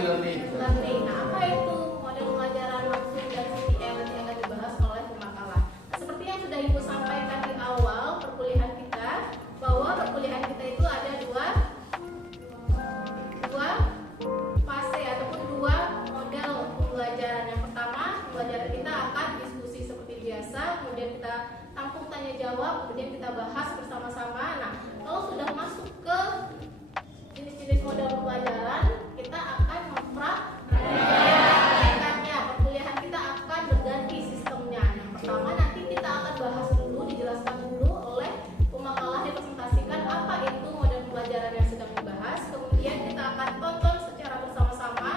learning. Nah, apa itu model pembelajaran langsung dan CPL yang akan dibahas oleh pemakalah? Nah, seperti yang sudah Ibu sampaikan di awal perkuliahan kita, bahwa perkuliahan kita itu ada dua fase ataupun dua model pembelajaran. Yang pertama, pembelajaran kita akan diskusi seperti biasa, kemudian kita tampung tanya jawab, kemudian kita bahas bersama-sama. Nah, kalau sudah masuk ke jenis-jenis model pembelajaran, kita akan mempraktekkannya. Perkuliahan kita akan berganti sistemnya. Yang pertama, nanti kita akan bahas dulu, dijelaskan dulu oleh pemakalah, dipresentasikan apa itu model pembelajaran yang sedang dibahas. Kemudian kita akan tonton secara bersama-sama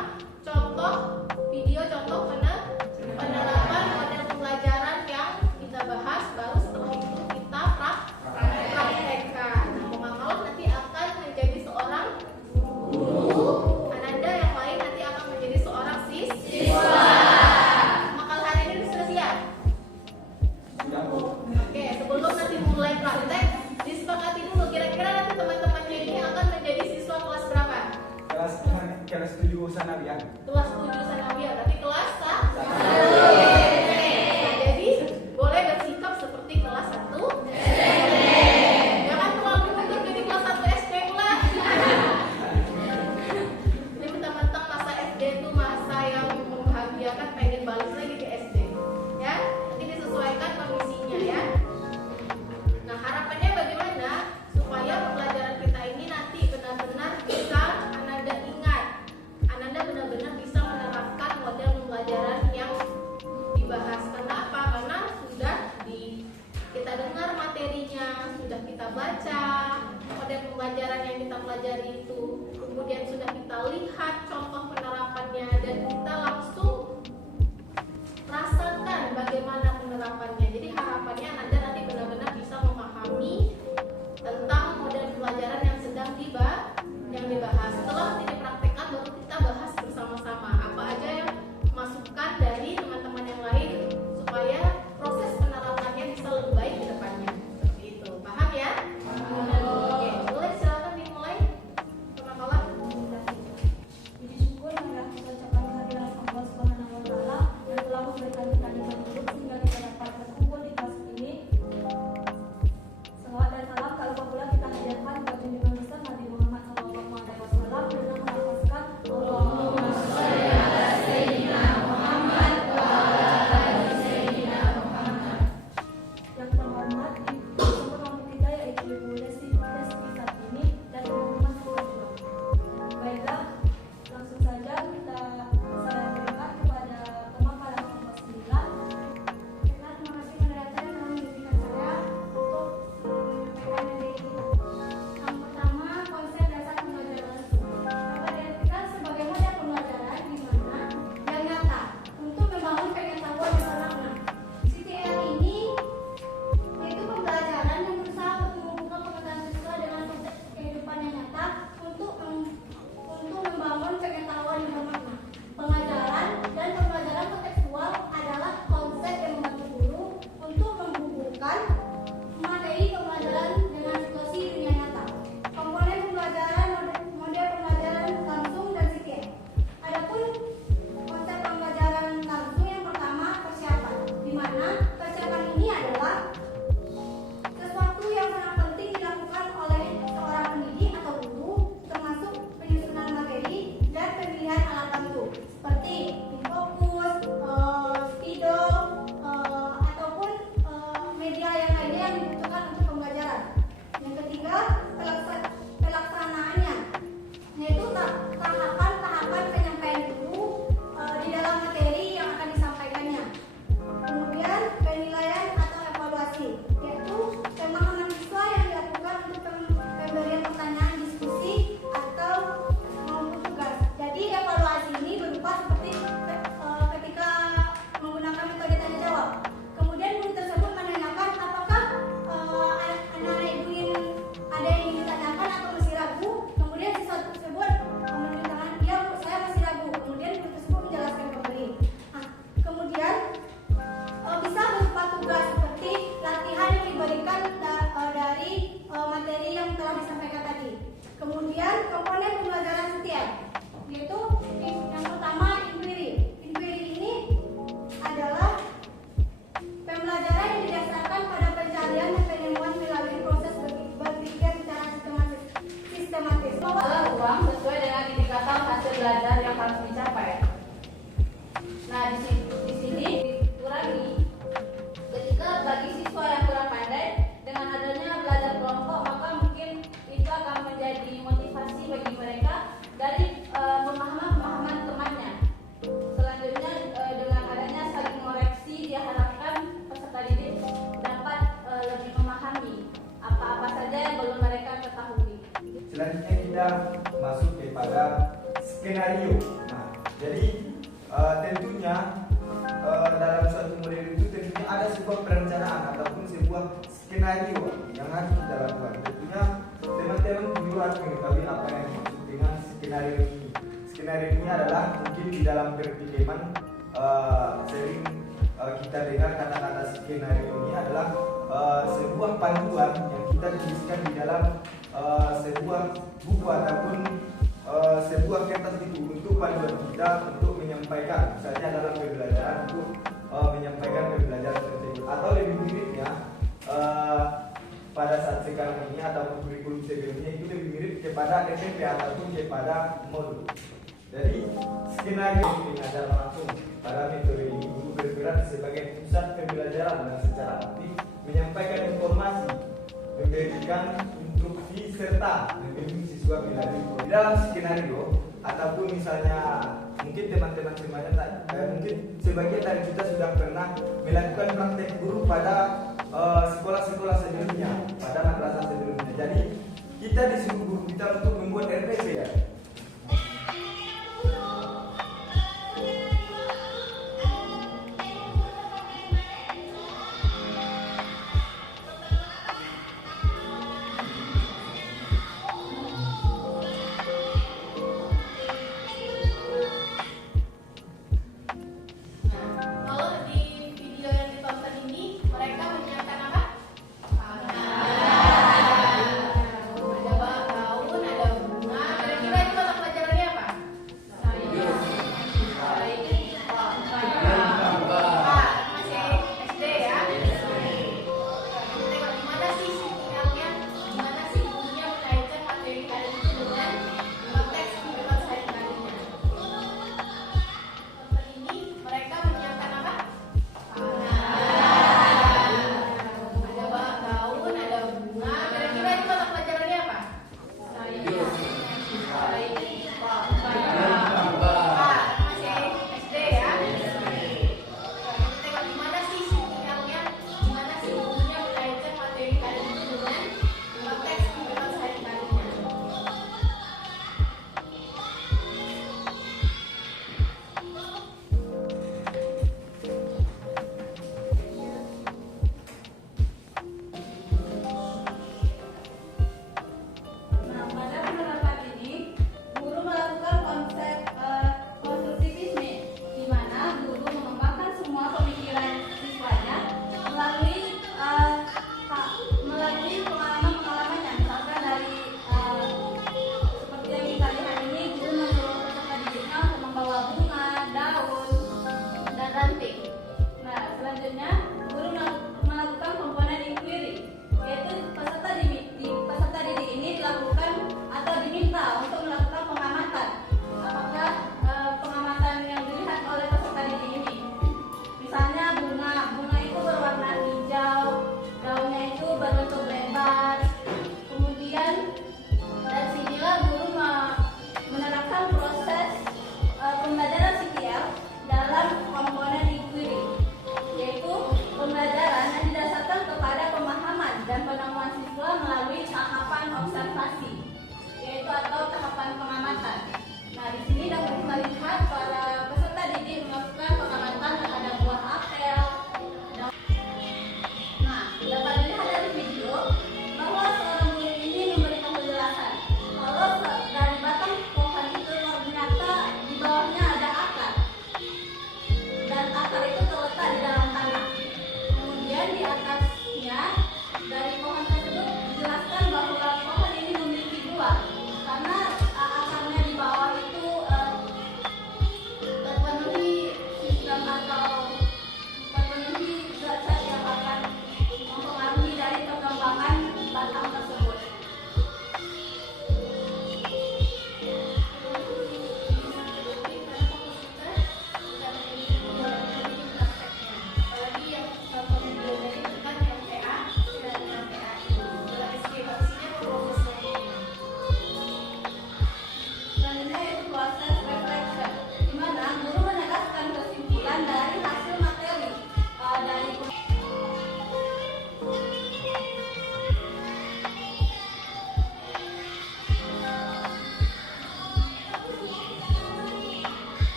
contoh video, contoh penerapan model pembelajaran yang kita bahas. Baru setelah itu kita praktekkan. Nah, pemakalah nanti akan menjadi seorang guru, Ananda yang lain nanti akan menjadi seorang siswa. Pemakalah hari ini sudah siap? Oke, sebelum nanti mulai praktek, disepakati dulu kira-kira nanti teman-temannya ini akan menjadi siswa kelas berapa? Kelas 7 sanawiyah. Kelas 7 sanawiyah, berarti kelas 1. Jadi boleh bersikap seperti kelas 1 SD. Jangan terlalu mundur jadi kelas 1 SD lah. Ini mentang-mentang masa SD itu masa yang membahagiakan, pengen balik lagi ke SD. Ya, nanti disesuaikan kondisinya ya. Nah, harapannya bagaimana supaya pembelajaran kita ini nanti benar-benar bisa Ananda ingat. Ananda benar-benar bisa menerapkan model pembelajaran yang dibahas. Kenapa? Karena sudah kita dengar materinya, sudah kita baca model pembelajaran yang kita pelajari itu, kemudian sudah kita lihat contoh penerapannya, dan kita langsung rasakan bagaimana penerapannya. Jadi harapannya Ananda nanti benar-benar bisa memahami tentang model pembelajaran yang sedang dibahas. Setelah nanti dipraktekkan, baru kita bahas bersama-sama apa aja yang masukan dari teman-teman yang lain supaya proses penerapannya bisa lebih baik ke depannya. Seperti itu. Paham ya? Oke, boleh silakan dimulai. Pemakalah. dapat dicapai. Nah, di sini dikurangi ketika bagi siswa yang kurang pandai dengan adanya belajar kelompok, maka mungkin itu akan menjadi motivasi bagi mereka dari pemahaman temannya. Selanjutnya dengan adanya saling mengoreksi diharapkan peserta didik dapat lebih memahami apa-apa saja yang belum mereka ketahui. Selanjutnya kita masuk kepada skenario. Nah, jadi tentunya dalam suatu model itu tentunya ada sebuah perencanaan ataupun sebuah skenario yang harus kita lakukan. Tentunya teman-teman perlu harus mengetahui apa yang dimaksud dengan skenario ini. Skenario ini adalah mungkin di dalam perfilman sering kita dengar kata-kata skenario ini adalah sebuah panduan yang kita tuliskan di dalam sebuah buku ataupun sebuah kertas itu untuk panduan kita untuk menyampaikan, misalnya dalam pembelajaran untuk menyampaikan pembelajaran tersebut, atau lebih miripnya pada saat sekarang ini ataupun kurikulum sebelumnya itu lebih mirip kepada SMP ataupun kepada modul. Jadi skenario ini adalah langsung pada metode ini guru berperan sebagai pusat pembelajaran dan secara aktif menyampaikan informasi, memberikan instruksi serta membimbing siswa melalui di dalam skenario ataupun misalnya mungkin teman-teman semuanya mungkin sebagian dari kita sudah pernah melakukan praktek guru pada sekolah-sekolah sebelumnya, pada madrasah sebelumnya. Jadi kita disuruh guru kita untuk membuat RPC ya. Ada daun, ada bunga, kira-kira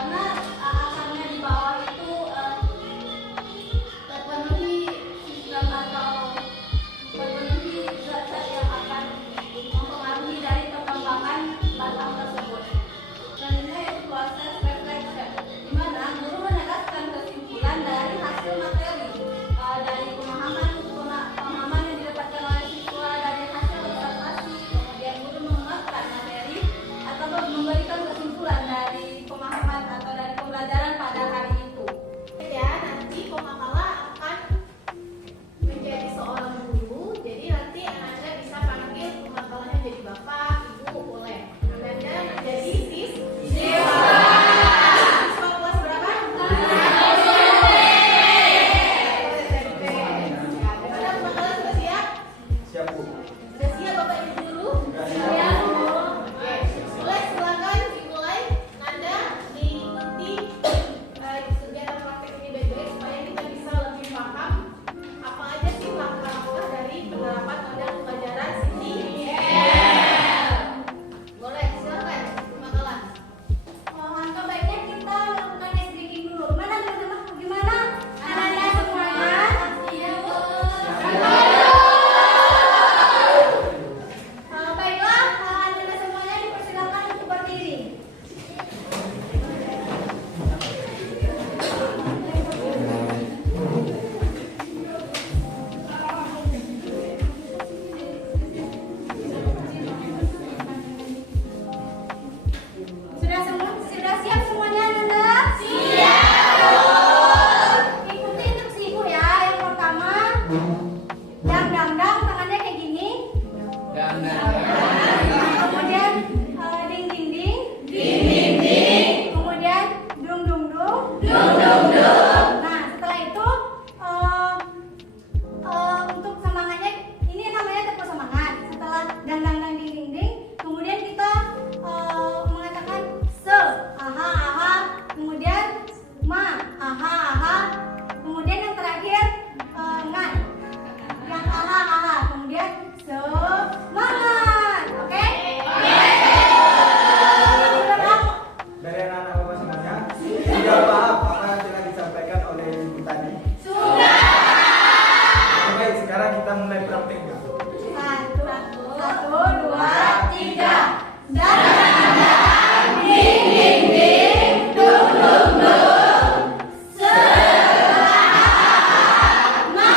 karena akarnya di bawah itu terpenuhi sistem atau terpenuhi zat-zat yang akan mempengaruhi dari perkembangan batang tersebut. Selanjutnya yaitu proses reflection, di mana guru menegaskan kesimpulan dari hasil materi dari pemahaman yang didapatkan oleh siswa dari hasil observasi. Kemudian guru menguatkan materi atau memberikan kesimpulan dari pemahaman atau dari pembelajaran pada hari itu. Ya, nanti pemakala akan menjadi seorang guru. Jadi nanti Ananda bisa panggil pemakalanya jadi bapak, ibu, boleh. Ananda menjadi siswa. Siswa kelas berapa? SMP. Ya, gimana pemakala sudah siap? Siap Bu. Sudah siap Bapak Ibu guru? Siap, Bu. Oke, mulai silakan dimulai. Nanda diikuti kegiatan praktek ini baik-baik supaya kita bisa lebih paham apa aja sih langkah-langkah dari penerapan model pembelajaran ini. Boleh, silakan Makalah. Langkah baiknya kita lakukan ice breaking dulu. Mana teman-teman? Gimana? Ananda semuanya? Baiklah, Ananda semuanya dipersilakan untuk berdiri. Sudah siap semuanya, Ananda? Siap. Ikuti instruksiku ya. Yang pertama, dang, tangannya kayak gini. Kemudian ding ding ding. Kemudian dung dung dung. Nah, setelah itu untuk semangatnya ini namanya tepuk semangat. Setelah dang ding ding, kemudian kita mengatakan se, aha, kemudian ma, aha, kemudian yang terakhir ngan, yang aha, kemudian semangat, oke? Dari anak-anak Bapak semuanya sudah paham apa yang telah disampaikan oleh Ibu tadi? Sudah. Oke, sekarang kita mulai prakteknya. Satu, dua, tiga. Dang, ding, dung, se, ma,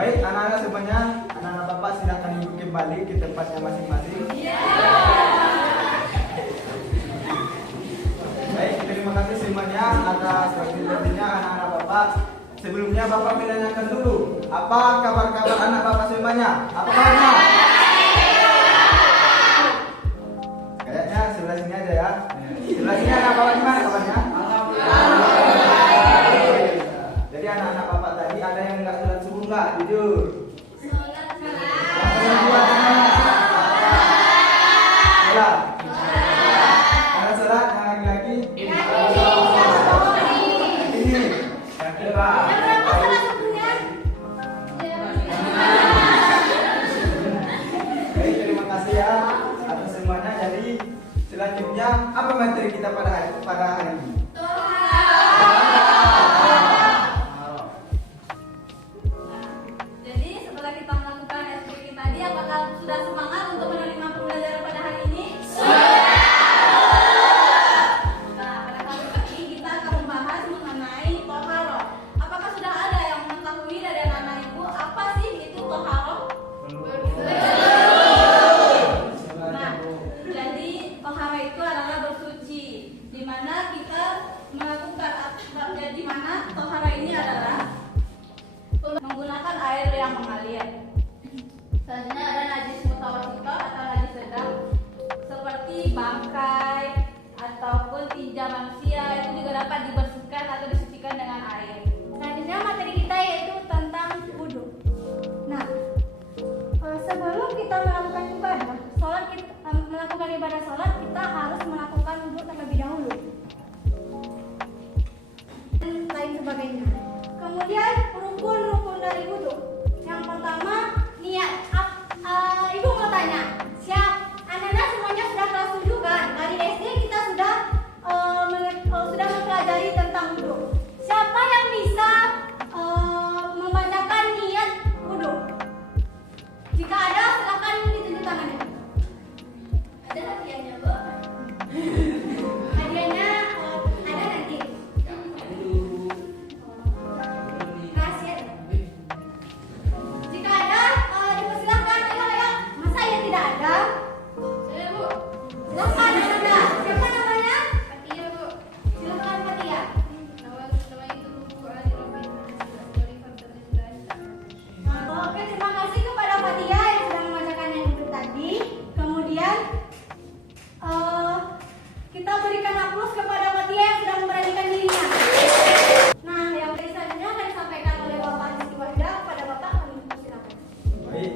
Baik, anak-anak semuanya, anak-anak Bapak silakan duduk kembali ke tempatnya masing-masing. Baik, terima kasih semuanya atas waktunya anak-anak Bapak. Sebelumnya Bapak menanyakan dulu, apa kabar-kabar anak Bapak semuanya? Apa kabarnya? Kayaknya sebelah sini aja ya. Sebelah sini anak Bapak gimana kabarnya? Jadi anak-anak Bapak tadi ada yang nggak sholat subuh nggak? Jujur. Yang buat sholat. Karena sholat yang laki-laki. Ini. Yang kedua. Baik, terima kasih ya atas semuanya. Jadi selanjutnya apa materi kita pada hari ini? Jadi setelah kita melakukan SPK tadi, apakah sudah semangat untuk menerima pembelajaran pada hari ini? Nah, pada kali ini kita akan membahas mengenai toharoh. Apakah sudah ada yang mengetahui dari anak-anak ibu apa sih itu toharoh? Nah, jadi toharoh itu adalah bersuci, di mana kita melakukan di mana toharoh ini adalah menggunakan air yang mengalir. Selanjutnya ada najis mutawasito atau najis sedang seperti bangkai ataupun tinja manusia, itu juga dapat dibersihkan atau disucikan dengan air. Selanjutnya materi kita yaitu tentang wudhu. Nah, sebelum kita melakukan ibadah sholat, kita harus melakukan wudhu terlebih dahulu. Dan setelah lain sebagainya. Kemudian rukun-rukun dari wudhu. Yang pertama niat. Ibu mau tanya, anak-anak semuanya sudah kelas 7 kan? Dari SD kita sudah mempelajari tentang wudhu. Siapa yang bisa membacakan niat wudhu? Jika ada, silakan ditunjuk tangannya. Ada hadiahnya, Bu. Hadiahnya ada nanti. Kasih. Jika ada, dipersilahkan. Ayo. Masa ya tidak ada? Saya, Bu. Silakan ada. Siapa namanya? Fatia, Bu. Silakan Fatia. Nama itu Bu Ali Robin. Dari Fakultas Bahasa. Oke, terima kasih kepada Fatia yang sudah membacakan yang itu tadi. Kemudian kita berikan aplaus kepada Fatia yang sudah memberanikan dirinya. Nah, yang tadi selanjutnya akan disampaikan oleh Bapak Rizky Wahda kepada Bapak, kami silakan. Baik,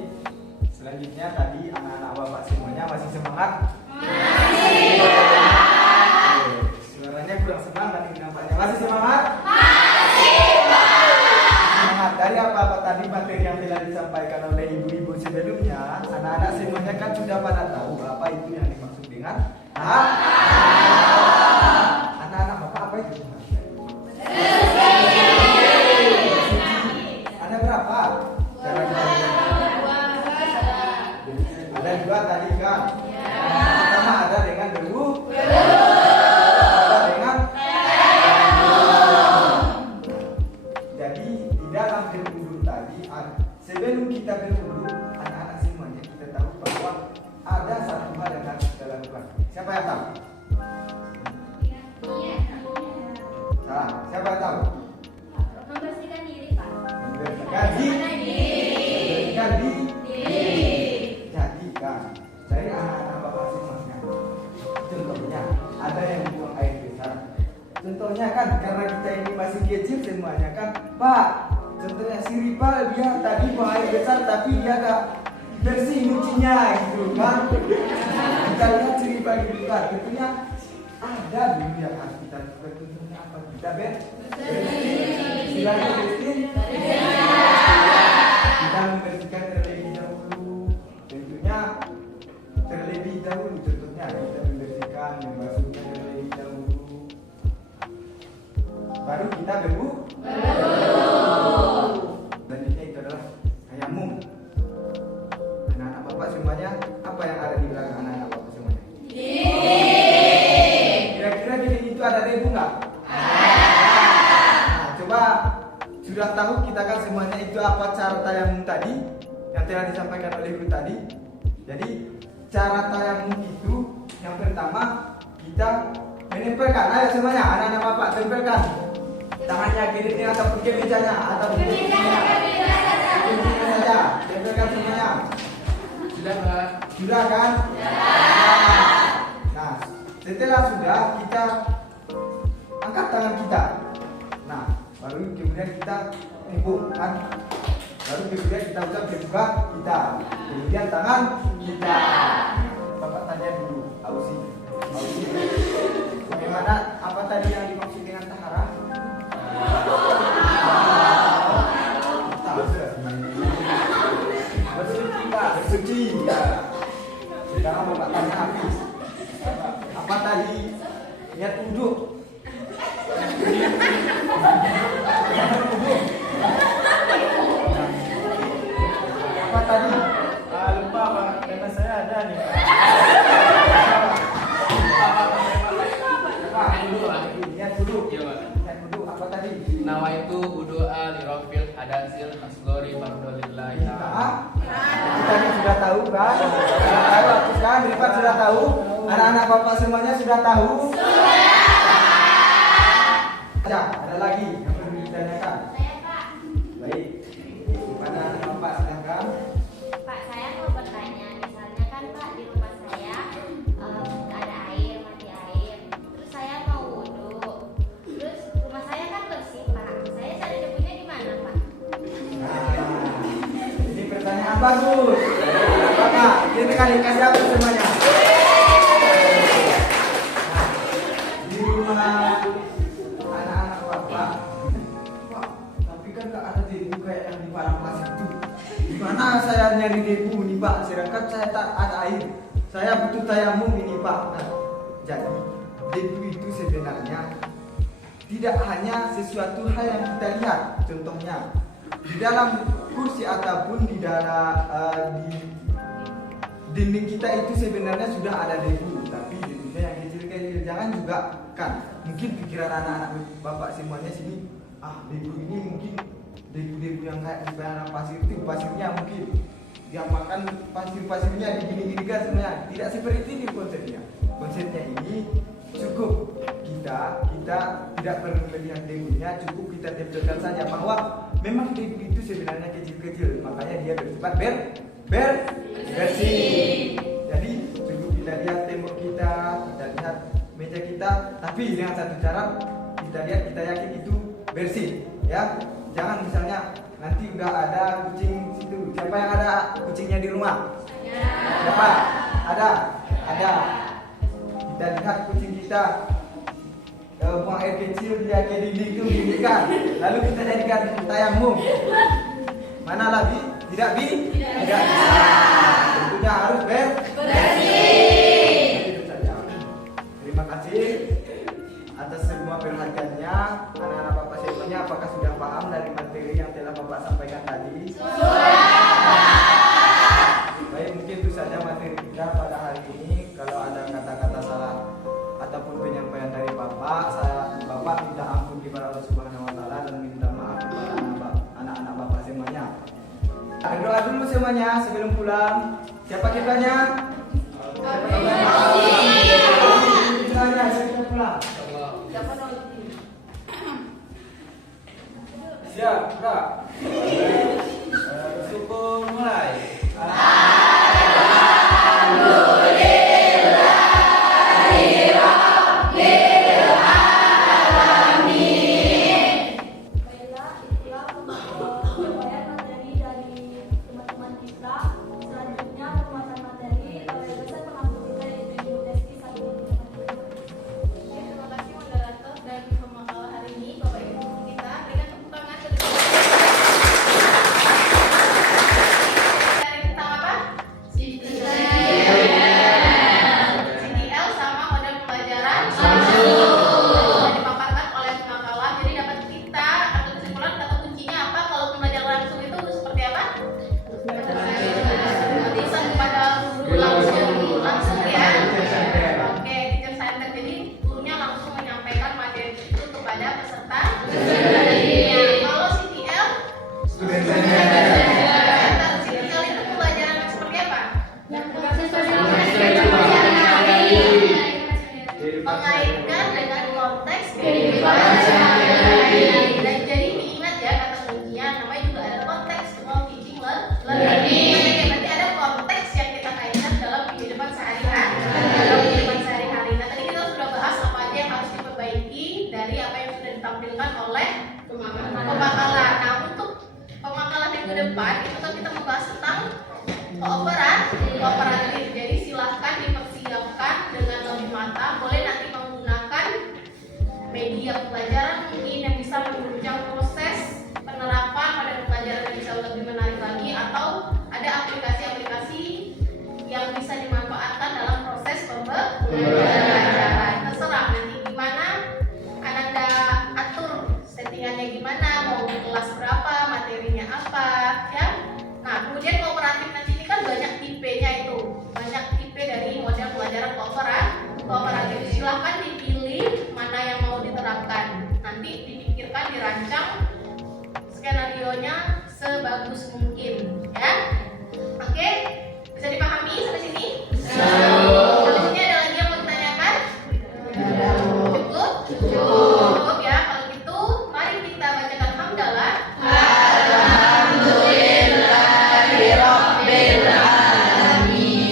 selanjutnya tadi anak-anak bapak semuanya masih semangat? Suaranya kurang semangat nih nampaknya. Masih semangat? Semangat. Dari apa-apa tadi materi yang telah disampaikan oleh ibu-ibu sebelumnya, anak-anak semuanya kan sudah pada tahu apa itu yang dimaksud dengan anak-anak bapak apa itu? Ada berapa? Ada dua tadi kan? Pertama ada dengan debu, ada dengan. Jadi di dalam berwudu tadi, sebelum kita berwudu, anak-anak semuanya kita tahu bahwa ada satu hal yang harus kita lakukan. Siapa yang tahu? Salah. Siapa yang tahu? Membersihkan diri, Pak. Membersihkan diri. Jadi kan dari anak-anak bapak semuanya. Contohnya ada yang buang air besar. Contohnya kan karena kita ini masih kecil semuanya kan, Pak. Contohnya si Ripal dia tadi buang air besar tapi dia gak bersih nyucinya gitu kan. Kita lihat si Ripal di luar, tentunya ada dulu yang harus kita lakukan. Contohnya apa? Kita silakan Christine. Kita membersihkan terlebih dahulu. Tentunya terlebih dahulu. Contohnya kita membersihkan, membasuhnya terlebih dahulu. Baru kita berwudu. Selanjutnya itu adalah tayamum. Anak-anak bapak semuanya, apa yang ada di belakang anak-anak bapak semuanya? Kira-kira di sini itu ada debu nggak? Nah, coba sudah tahu kita kan semuanya itu apa cara tayamum tadi yang telah disampaikan oleh guru tadi. Jadi cara tayamum itu yang pertama kita menempelkan. Ayo semuanya, anak-anak bapak tempelkan tangannya kiri ataupun kemejanya ataupun kuncinya saja. Tempelkan semuanya. Sudah kan? Nah, setelah sudah kita angkat tangan kita. Nah, baru kemudian kita tepuk kan. Baru kemudian kita ucap berbuka kita. Kemudian tangan kita. Bapak tanya dulu, Ausi. Bagaimana apa tadi yang dimaksud dengan tahara? Bersuci Pak, bersuci ya. Sekarang Bapak tanya habis. Apa tadi? Niat wudhu. Apa tadi? Lupa Pak, karena saya ada nih Pak. Niat wudhu. Iya Pak. Niat wudhu. Apa tadi? Nawa itu berdoa li rofil hadasil asgori fardolillahi ta'ala. Kita ini sudah tahu kan? Sudah tahu, aku sekarang Rifat sudah tahu. Anak-anak bapak semuanya sudah tahu. Ya, ada lagi yang perlu ditanyakan. Saya, Pak. Baik. Kepada anak bapak silakan. Pak, saya mau bertanya, misalnya kan Pak di rumah saya ada air, mati air. Terus saya mau wudhu. Terus rumah saya kan bersih Pak. Saya cari debunya di mana Pak? Nah, ini pertanyaan bagus. Bapak, kita kali kasih apa semuanya? Nah, di rumah anak-anak bapak kayak yang di padang pasir itu. Gimana saya nyari debu nih Pak, sedangkan saya tak ada air. Saya butuh tayamum ini Pak. Nah, jadi debu itu sebenarnya tidak hanya sesuatu hal yang kita lihat. Contohnya di dalam kursi ataupun di dalam di dinding kita itu sebenarnya sudah ada debu, tapi debunya yang kecil-kecil. Jangan juga kan mungkin pikiran anak-anak bapak semuanya sini, debu ini mungkin debu-debu yang kayak di padang pasir itu, pasirnya mungkin yang makan pasirnya digini-gini kan. Sebenarnya tidak seperti ini konsepnya. Konsepnya ini cukup kita tidak perlu melihat debunya, cukup kita tempelkan saja bahwa memang debu itu sebenarnya kecil-kecil, makanya dia bersifat bersih. Jadi cukup kita lihat tembok kita lihat meja kita, tapi dengan satu cara kita lihat, kita yakin itu bersih, ya. Jangan misalnya nanti udah ada kucing situ. Siapa yang ada kucingnya di rumah? Siapa? Ada. Kita lihat kucing kita buang air kecil dia ke dinding itu kan. Lalu kita jadikan tayamum. Mana lagi? Tidak bisa. Tentunya harus bersih. Itu saja. Terima kasih atas semua perhatiannya. Anak-anak Bapak semuanya, apakah sudah paham dari materi yang telah Bapak sampaikan tadi? Baik, mungkin itu saja materi kita pada hari ini. Kalau ada kata-kata salah ataupun penyampaian dari Bapak minta ampun kepada Allah Subhanahu wa taala dan minta maaf kepada anak-anak Bapak semuanya. Berdoa dulu semuanya sebelum pulang. Siapa kitanya? Kita pulang. Siap, Kak. Syukur mulai. Baiklah, itulah pembawaan materi dari teman-teman kita. Selanjutnya pembahasan materi oleh dosen pengampu kita yaitu Ibu Desti Sabtu. Terima kasih moderator dan pemakalan hari ini Bapak Ibu kita. Berikan tepuk tangan ke depan. Materi tentang apa? CTL sama model pembelajaran sudah dipaparkan oleh pemakalan. Jadi dapat kita atau kesimpulan kata kuncinya apa kalau pembelajaran langsung itu seperti apa? Bisa kepada guru langsung ya. Oke, teacher center. Jadi gurunya langsung menyampaikan materi itu kepada peserta. Kalau CTL, CTL itu pembelajaran seperti apa? Mengaitkan dengan konteks kehidupan sehari-hari. Dan jadi diingat ya kata kuncinya, namanya juga ada konteks of teaching learning. Berarti ada konteks yang kita kaitkan dalam kehidupan sehari-hari. Nah, tadi kita sudah bahas apa aja yang harus diperbaiki dari apa yang sudah ditampilkan oleh pemakalan. Nah, untuk pemakalan minggu depan itu kan kita membahas tentang kooperatif. Jadi silahkan dipersiapkan dengan lebih matang. Boleh nanti menggunakan media pembelajaran mungkin yang bisa menunjang proses penerapan pada pembelajaran yang bisa lebih menarik lagi, atau ada aplikasi-aplikasi yang bisa dimanfaatkan dalam proses pembelajaran. Terserah nanti gimana Ananda atur settingannya, gimana mau kelas berapa, materinya apa ya. Nah, kemudian kooperatif nanti ini kan banyak tipe-nya itu, banyak tipe dari model pelajaran kooperatif. Silahkan dipilih mana yang mau diterapkan. Nanti dipikirkan, dirancang skenario-nya sebagus mungkin ya. Oke, bisa dipahami sampai sini? Sampai sini ada lagi yang mau ditanyakan? Cukup ya. Kalau gitu mari kita bacakan hamdalah.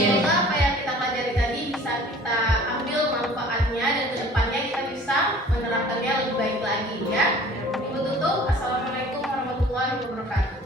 Semoga apa yang kita pelajari tadi bisa kita ambil manfaatnya dan kedepannya kita bisa menerapkannya lebih baik lagi ya. Ibu tutup. Assalamualaikum warahmatullahi wabarakatuh.